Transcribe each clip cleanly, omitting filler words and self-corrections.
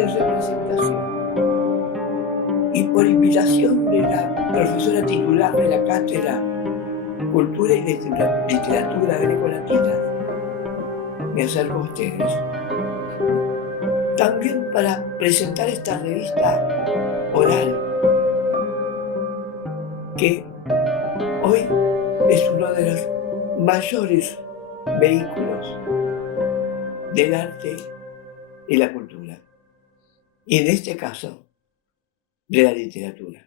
en representación. Y por invitación de la profesora titular de la cátedra Cultura y Literatura Greco-Latina, me acerco a ustedes también para presentar esta revista oral, que hoy es uno de los mayores vehículos del arte y la cultura, y en este caso de la literatura.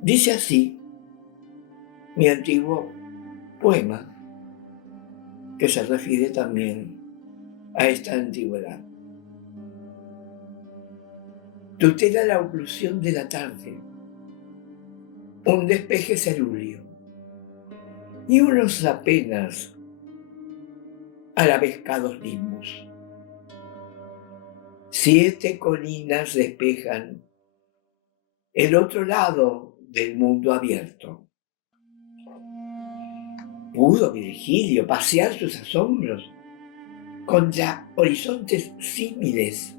Dice así mi antiguo poema, que se refiere también a esta antigüedad. Tutela la oclusión de la tarde, un despeje cerúleo y unos apenas arabescados nimbos. 7 colinas despejan el otro lado del mundo abierto. ¿Pudo Virgilio pasear sus asombros contra horizontes símiles?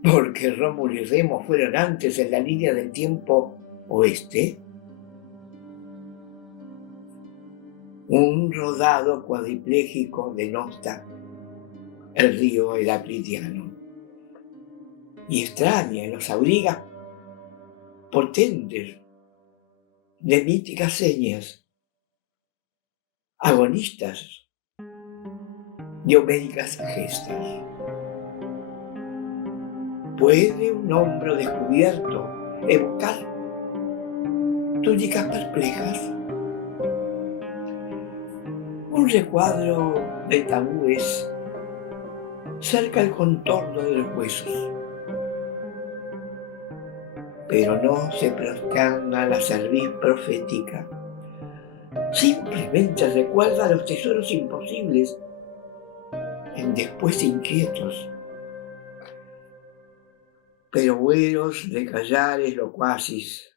Porque Rómulo y Remo fueron antes en la línea del tiempo oeste. Un rodado cuadripléjico denota el río Heraclitiano y extraña en los aurigas potentes de míticas señas, agonistas de homéricas gestas. ¿Puede un hombro descubierto evocar túnicas perplejas? Un recuadro de tabúes cerca el contorno de los huesos, pero no se prosterna la cerviz profética. Simplemente recuerda los tesoros imposibles en después inquietos, pero vuelos de callares locuaces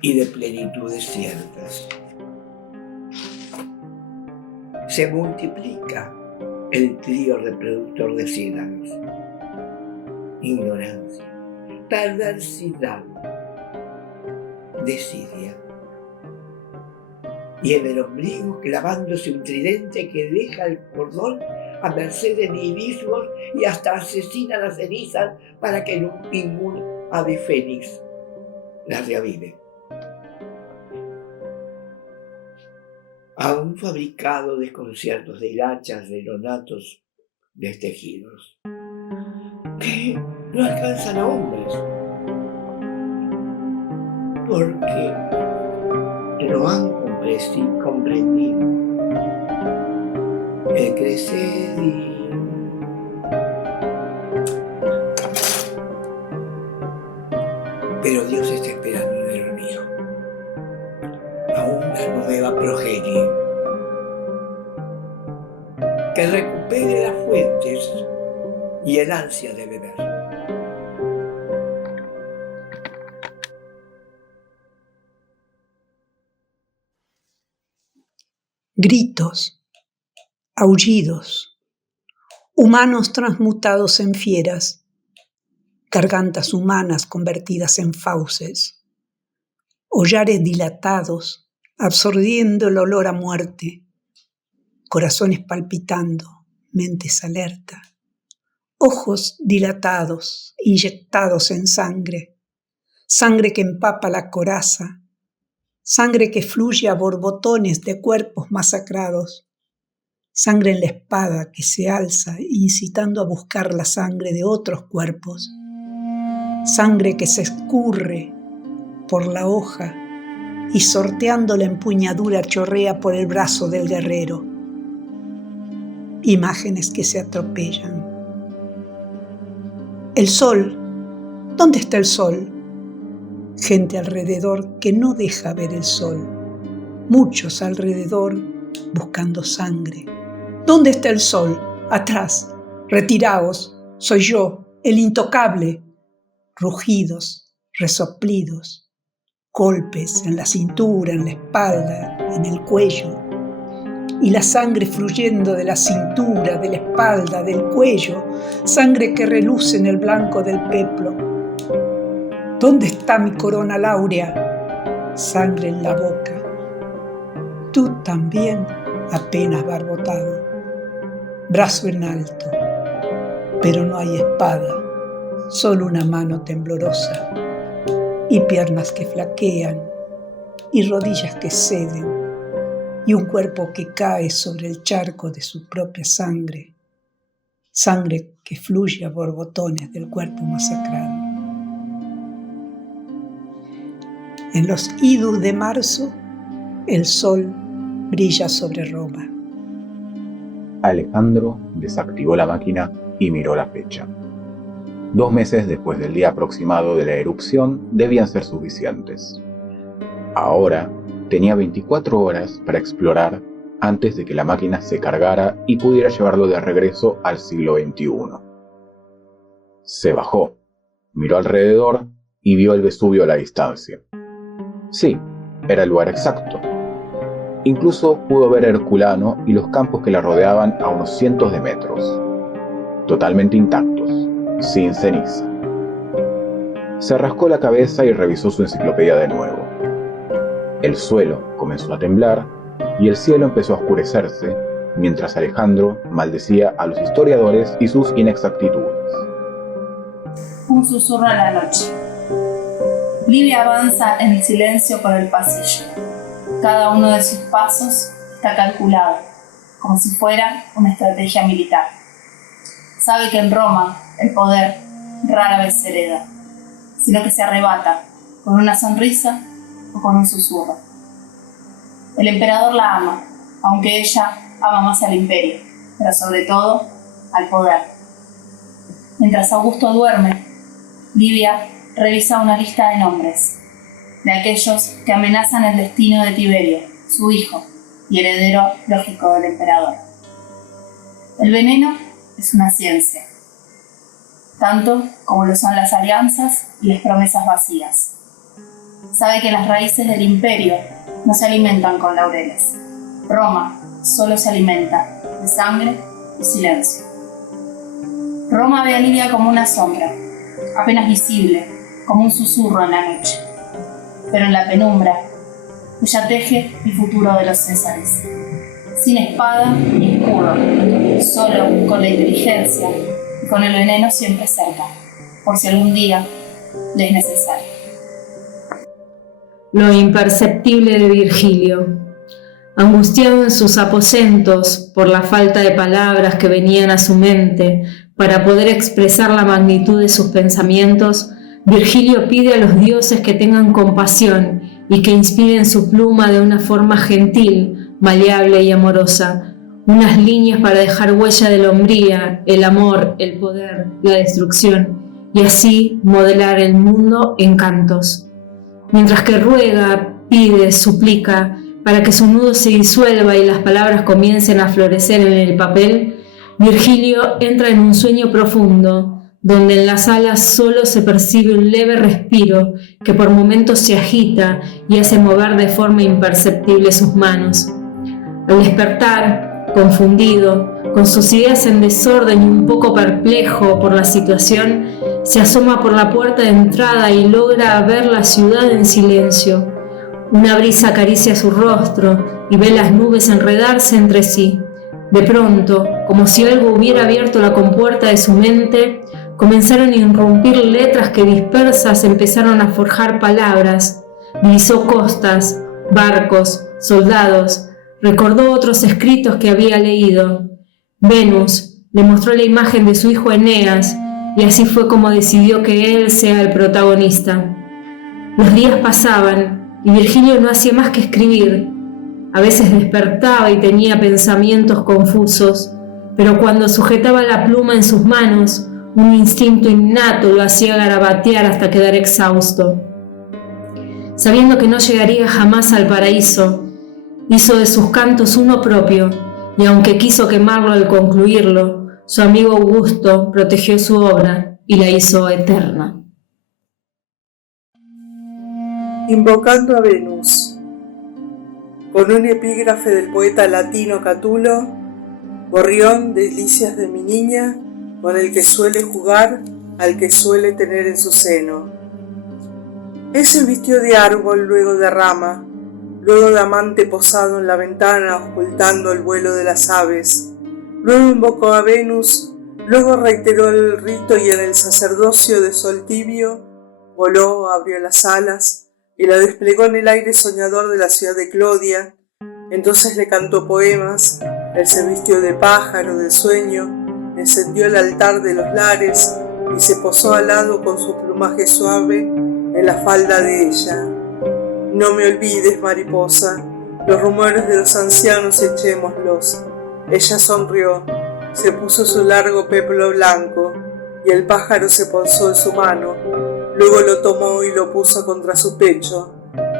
y de plenitudes ciertas. Se multiplica el trío reproductor de ciudades: ignorancia, perversidad, desidia, y en el ombligo clavándose un tridente que deja el cordón a merced de nihilismos y hasta asesina las cenizas para que ningún ave fénix las reavive. A un fabricado desconciertos de hilachas de nonatos destejidos, que no alcanzan a hombres, porque no han comprendido el crecer Pero Dios está esperando en el olvido a una nueva progenie que recupere las fuentes y el ansia de beber. Gritos, aullidos, humanos transmutados en fieras, gargantas humanas convertidas en fauces, hollares dilatados, absorbiendo el olor a muerte, corazones palpitando, mentes alerta, ojos dilatados, inyectados en sangre, sangre que empapa la coraza, sangre que fluye a borbotones de cuerpos masacrados, sangre en la espada que se alza incitando a buscar la sangre de otros cuerpos, sangre que se escurre por la hoja y sorteando la empuñadura chorrea por el brazo del guerrero. Imágenes que se atropellan. El sol, ¿dónde está el sol? Gente alrededor que no deja ver el sol. Muchos alrededor buscando sangre. ¿Dónde está el sol? Atrás. Retiraos. Soy yo, el intocable. Rugidos, resoplidos, golpes en la cintura, en la espalda, en el cuello. y la sangre fluyendo de la cintura, de la espalda, del cuello, sangre que reluce en el blanco del peplo. ¿Dónde está mi corona láurea? Sangre en la boca. Tú también, apenas barbotado, brazo en alto, pero no hay espada, solo una mano temblorosa y piernas que flaquean y rodillas que ceden y un cuerpo que cae sobre el charco de su propia sangre, sangre que fluye a borbotones del cuerpo masacrado. En los idus de marzo, el sol brilla sobre Roma. Alejandro desactivó la máquina y miró la fecha. 2 meses después del día aproximado de la erupción debían ser suficientes. Ahora tenía 24 horas para explorar antes de que la máquina se cargara y pudiera llevarlo de regreso al siglo XXI. Se bajó, miró alrededor y vio el Vesubio a la distancia. Sí, era el lugar exacto. Incluso pudo ver a Herculano y los campos que la rodeaban a unos cientos de metros, totalmente intactos, sin ceniza. Se rascó la cabeza y revisó su enciclopedia de nuevo. El suelo comenzó a temblar y el cielo empezó a oscurecerse, mientras Alejandro maldecía a los historiadores y sus inexactitudes. Un susurro en la noche. Livia avanza en el silencio por el pasillo. Cada uno de sus pasos está calculado, como si fuera una estrategia militar. Sabe que en Roma el poder rara vez se hereda, sino que se arrebata con una sonrisa o con un susurro. El emperador la ama, aunque ella ama más al imperio, pero sobre todo al poder. Mientras Augusto duerme, Livia revisa una lista de nombres, de aquellos que amenazan el destino de Tiberio, su hijo y heredero lógico del emperador. El veneno es una ciencia, tanto como lo son las alianzas y las promesas vacías. Sabe que las raíces del imperio no se alimentan con laureles. Roma solo se alimenta de sangre y silencio. Roma ve a Livia como una sombra, apenas visible, como un susurro en la noche. Pero en la penumbra, ella teje el futuro de los Césares, sin espada ni escudo, solo con la inteligencia y con el veneno siempre cerca, por si algún día le es necesario. Lo imperceptible de Virgilio. Angustiado en sus aposentos por la falta de palabras que venían a su mente para poder expresar la magnitud de sus pensamientos, Virgilio pide a los dioses que tengan compasión y que inspiren su pluma de una forma gentil, maleable y amorosa, unas líneas para dejar huella de la hombría, el amor, el poder, la destrucción, y así modelar el mundo en cantos. Mientras que ruega, pide, suplica, para que su nudo se disuelva y las palabras comiencen a florecer en el papel, Virgilio entra en un sueño profundo, donde en las alas solo se percibe un leve respiro que por momentos se agita y hace mover de forma imperceptible sus manos. Al despertar, confundido, con sus ideas en desorden y un poco perplejo por la situación, se asoma por la puerta de entrada y logra ver la ciudad en silencio. Una brisa acaricia su rostro y ve las nubes enredarse entre sí. De pronto, como si algo hubiera abierto la compuerta de su mente, comenzaron a irrumpir letras que dispersas empezaron a forjar palabras. Divisó costas, barcos, soldados. Recordó otros escritos que había leído. Venus le mostró la imagen de su hijo Eneas, y así fue como decidió que él sea el protagonista. Los días pasaban y Virgilio no hacía más que escribir. A veces despertaba y tenía pensamientos confusos, pero cuando sujetaba la pluma en sus manos, un instinto innato lo hacía garabatear hasta quedar exhausto. Sabiendo que no llegaría jamás al paraíso, hizo de sus cantos uno propio, y aunque quiso quemarlo al concluirlo, su amigo Augusto protegió su obra y la hizo eterna. Invocando a Venus. con un epígrafe del poeta latino Catulo: gorrión, delicias de mi niña, con el que suele jugar, al que suele tener en su seno. Él se vistió de árbol, luego de rama, luego de amante posado en la ventana ocultando el vuelo de las aves, luego invocó a Venus, luego reiteró el rito y en el sacerdocio de sol tibio voló, abrió las alas y la desplegó en el aire soñador de la ciudad de Clodia. Entonces le cantó poemas, él se vistió de pájaro, de sueño, encendió el altar de los lares y se posó al lado con su plumaje suave en la falda de ella. No me olvides, mariposa, los rumores de los ancianos echémoslos. Ella sonrió, se puso su largo peplo blanco y el pájaro se posó en su mano. Luego lo tomó y lo puso contra su pecho.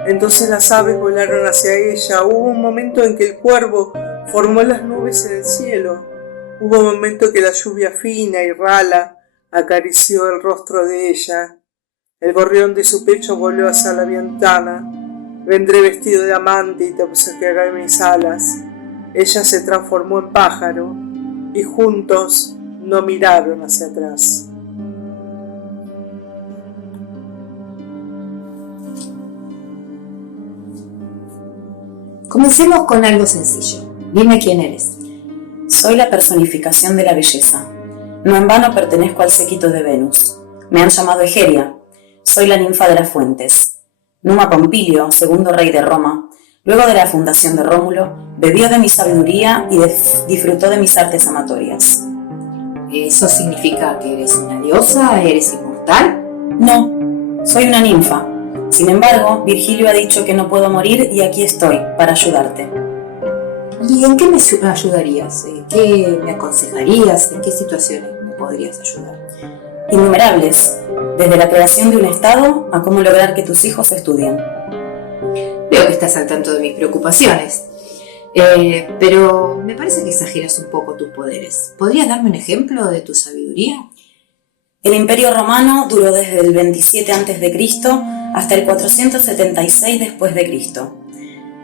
Entonces las aves volaron hacia ella. Hubo un momento en que el cuervo formó las nubes en el cielo. Hubo un momento que la lluvia fina y rala acarició el rostro de ella. El gorrión de su pecho voló hacia la ventana. Vendré vestido de amante y te obsequiaré mis alas. Ella se transformó en pájaro y juntos no miraron hacia atrás. Comencemos con algo sencillo. Dime quién eres. Soy la personificación de la belleza. No en vano pertenezco al séquito de Venus. Me han llamado Egeria. Soy la ninfa de las fuentes. Numa Pompilio, segundo rey de Roma, luego de la fundación de Rómulo, bebió de mi sabiduría y disfrutó de mis artes amatorias. ¿Eso significa que eres una diosa? ¿Eres inmortal? No, soy una ninfa. Sin embargo, Virgilio ha dicho que no puedo morir y aquí estoy, para ayudarte. ¿Y en qué me ayudarías? ¿En qué me aconsejarías? ¿En qué situaciones me podrías ayudar? Innumerables, desde la creación de un Estado a cómo lograr que tus hijos estudien. Veo que estás al tanto de mis preocupaciones, pero me parece que exageras un poco tus poderes. ¿Podrías darme un ejemplo de tu sabiduría? El Imperio Romano duró desde el 27 a.C. hasta el 476 después de Cristo.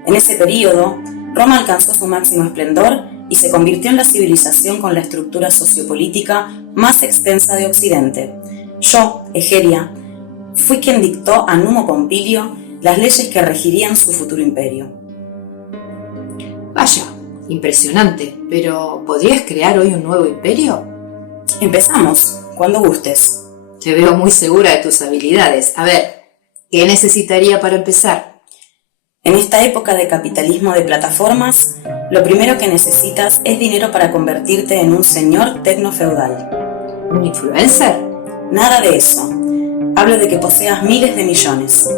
En ese periodo, Roma alcanzó su máximo esplendor y se convirtió en la civilización con la estructura sociopolítica más extensa de Occidente. Yo, Egeria, fui quien dictó a Numo Pompilio las leyes que regirían su futuro imperio. Vaya, impresionante, pero ¿podrías crear hoy un nuevo imperio? Empezamos, cuando gustes. Te veo muy segura de tus habilidades. A ver, ¿qué necesitaría para empezar? En esta época de capitalismo de plataformas, lo primero que necesitas es dinero para convertirte en un señor tecnofeudal. ¿Un influencer? Nada de eso. Hablo de que poseas miles de millones.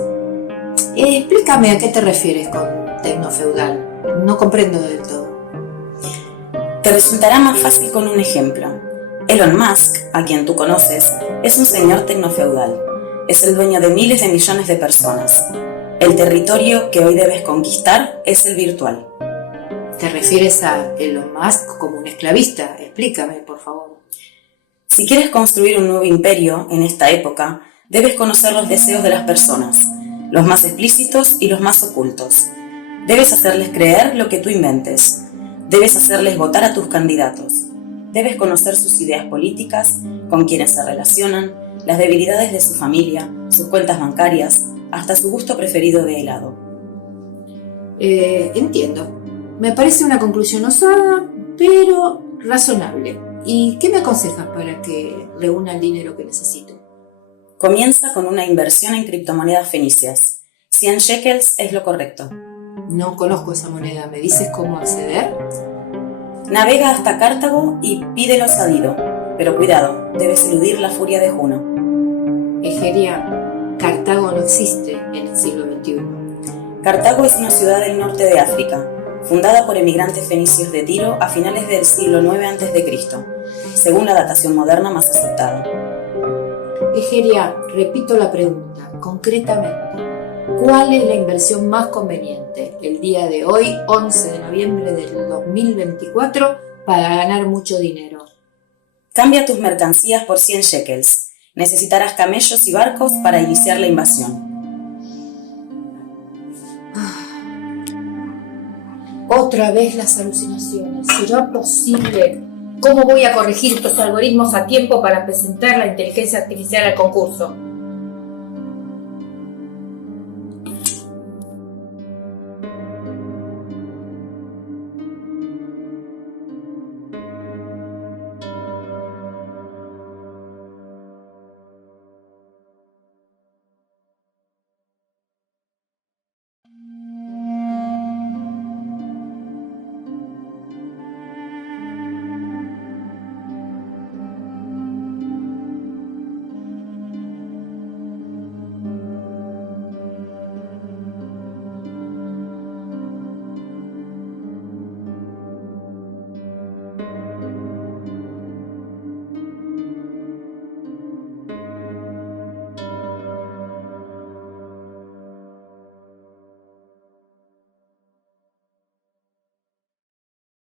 Explícame a qué te refieres con tecnofeudal. No comprendo del todo. Te resultará más fácil con un ejemplo. Elon Musk, a quien tú conoces, es un señor tecnofeudal. Es el dueño de miles de millones de personas. El territorio que hoy debes conquistar es el virtual. ¿Te refieres a Elon Musk como un esclavista? Explícame, por favor. Si quieres construir un nuevo imperio en esta época, debes conocer los deseos de las personas, los más explícitos y los más ocultos. Debes hacerles creer lo que tú inventes. Debes hacerles votar a tus candidatos. Debes conocer sus ideas políticas, con quienes se relacionan, las debilidades de su familia, sus cuentas bancarias, hasta su gusto preferido de helado. Entiendo. Me parece una conclusión osada, pero razonable. ¿Y qué me aconsejas para que reúna el dinero que necesito? Comienza con una inversión en criptomonedas fenicias. 100 shekels es lo correcto. No conozco esa moneda. ¿Me dices cómo acceder? Navega hasta Cartago y pídelos a Dido. Pero cuidado, debes eludir la furia de Juno. Egeria, Cartago no existe en el siglo XXI. Cartago es una ciudad del norte de África, fundada por emigrantes fenicios de Tiro a finales del siglo IX a.C., según la datación moderna más aceptada. Egeria, repito la pregunta, concretamente, ¿cuál es la inversión más conveniente el día de hoy, 11 de noviembre del 2024, para ganar mucho dinero? Cambia tus mercancías por 100 shekels. Necesitarás camellos y barcos para iniciar la invasión. Otra vez las alucinaciones. ¿Será posible? ¿Cómo voy a corregir estos algoritmos a tiempo para presentar la inteligencia artificial al concurso?